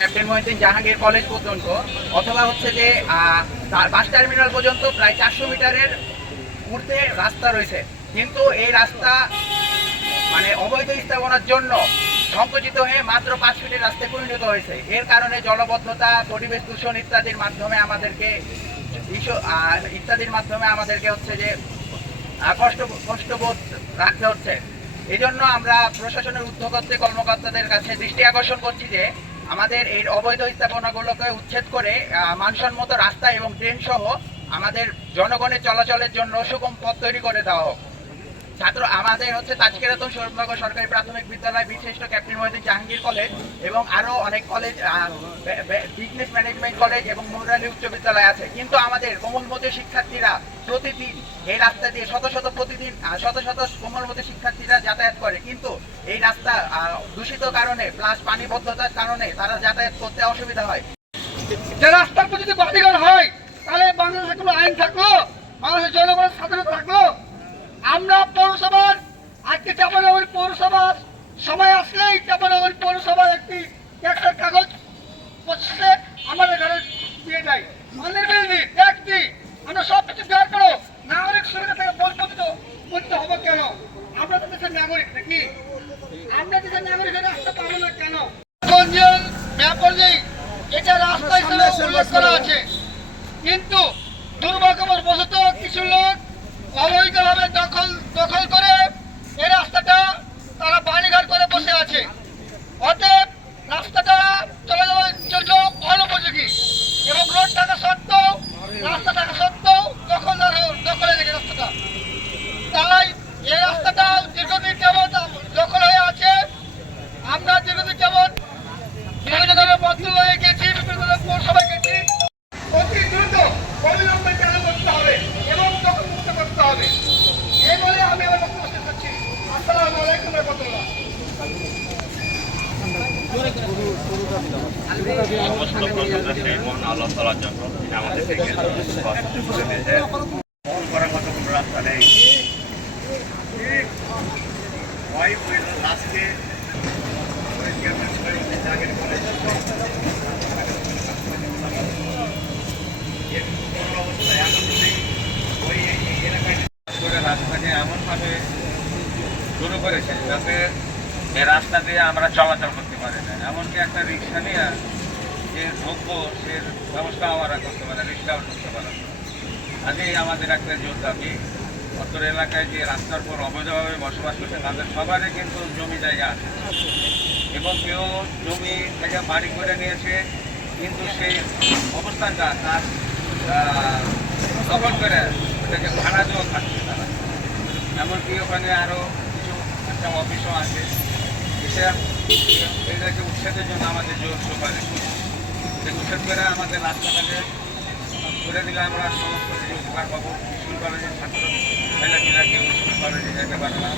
Captain Mohiuddin Jahangir college পর্যন্ত অথবা হচ্ছে যে বাস টার্মিনাল পর্যন্ত প্রায় 400 মিটারের ঊর্ধ্বে রাস্তা রয়েছে, কিন্তু এই রাস্তা মানে অবৈধ স্থাপনার জন্য সংকুচিত হয়ে মাত্র 5 ফিটের রাস্তায় পরিণত হয়েছে। এর কারণে জলবদ্ধতা, পরিবেশ দূষণ ইত্যাদির মাধ্যমে আমাদেরকে হচ্ছে যে কষ্টবোধ রাখতে হচ্ছে। এই জন্য আমরা প্রশাসনের কর্মকর্তাদের কাছে দৃষ্টি আকর্ষণ করছি যে আমাদের এই অবৈধ স্থাপনাগুলোকে উচ্ছেদ করে মানসম্মত রাস্তা এবং ট্রেন সহ আমাদের জনগণের চলাচলের জন্য সুগম পথ তৈরি করে দেওয়া হোক। আমাদের হচ্ছে তাজকিরাতুন শরীফনগর সরকারি প্রাথমিক বিদ্যালয়, বিশিষ্ট ক্যাপ্টেন মহিউদ্দিন জাহাঙ্গীর কলেজ এবং আরো অনেক কলেজ, বিজনেস ম্যানেজমেন্ট কলেজ এবং মোহরালী উচ্চ বিদ্যালয় আছে, কিন্তু আমাদের কোমলমতি শিক্ষার্থীরা প্রতিদিন এই রাস্তা দিয়ে শত শত কোমলমতি শিক্ষার্থীরা যাতায়াত করে, কিন্তু এই রাস্তা দূষিত কারণে প্লাস পানিবদ্ধতার কারণে তারা যাতায়াত করতে অসুবিধা হয়। যে রাস্তার যদি বাতিল হয় তাহলে বাংলাদেশে কোনো আইন থাকলো, বাংলাদেশের জনগণের স্বাধীনতা থাকলো? আমরা পৌরসভার আজকে চাঁপানগর পৌরসভার সময় আসলেই চাঁপানগর পৌরসভার একটি ট্যাক্সের কাগজ পৌঁছে আমাদের ঘরে দিয়ে যায়। মানের বিরোধী ট্যাক্স দিই, আমরা সব কিছু দেওয়ার পরও নাগরিক সুবিধা থেকে বঞ্চিত হবে কেন? আমরা তো দেশের নাগরিক নাকি? আমরা দেশের নাগরিকের রাস্তা পাবো না কেন? এটা রাস্তা হিসেবে উল্লেখ করা আছে, কিন্তু দুর্ভাগ্যবশত কিছু লোক অবৈধভাবে দখল করে এই রাস্তাটা তারা বাড়িঘর করে বসে আছে। অতএব রাস্তাটা চলে যাওয়ার জন্য অনুপযোগী এবং রোড থাকা সত্ত্বেও, রাস্তা থাকা সত্ত্বেও দখলে গেছে রাস্তাটা। তাই এই রাস্তাটা দীর্ঘদিন যাবৎ দখল হয়ে আছে। আমরা দীর্ঘদিন যাবৎ বিভিন্ন ধরনের বন্ধ হয়ে গেছি, বিভিন্ন ধরনের পৌরসভায় গেছি। অতি দ্রুত অবিলম্বে চালু করতে হবে এবং দখল মুক্ত করতে হবে, এই বলে আমি আমার বক্তব্য শেষ করছি। আসসালামু আলাইকুম ওয়া রাহমাতুল্লাহ। সমস্ত প্রশংসা সেই মহান আল্লাহ তাআলার জন্য যিনি আমাদেরকে করে দিয়েছে। ফোন করার মতো কোনো রাস্তা নেই। লাস্টে রাস্তাকে এমনভাবে শুরু করেছে যাতে এই রাস্তা দিয়ে আমরা চলাচল করতে পারি না। এমনকি একটা রিক্সা নিয়ে যে ঢুকবো সে ব্যবস্থা আমরা করতে পারে, রিক্সাও ঢুকতে পারে না। আজকেই আমাদের একটা জোর দাবি, অত্র এলাকায় যে রাস্তার পর অবৈধভাবে বসবাস করছে তাদের সবারই কিন্তু জমি জায়গা আছে এবং কেউ জমি থেকে বাড়ি করে নিয়েছে, কিন্তু সেই অবস্থানটা তার দখল করে ওটাকে ভাড়া দেওয়া থাকছে তারা। এমনকি ওখানে আরও কিছু একটা অফিসও আছে। এটাকে উচ্ছেদের জন্য আমাদের জোর সুপারিশ করছে। উচ্ছেদ করে আমাদের রাস্তাটাকে করে দিলে আমরা সমস্ত কিছু উপকার পাবো। স্কুল কলেজের ছাত্র ছেলেমেয়েরা কেউ স্কুল কলেজে যেতে পারে না।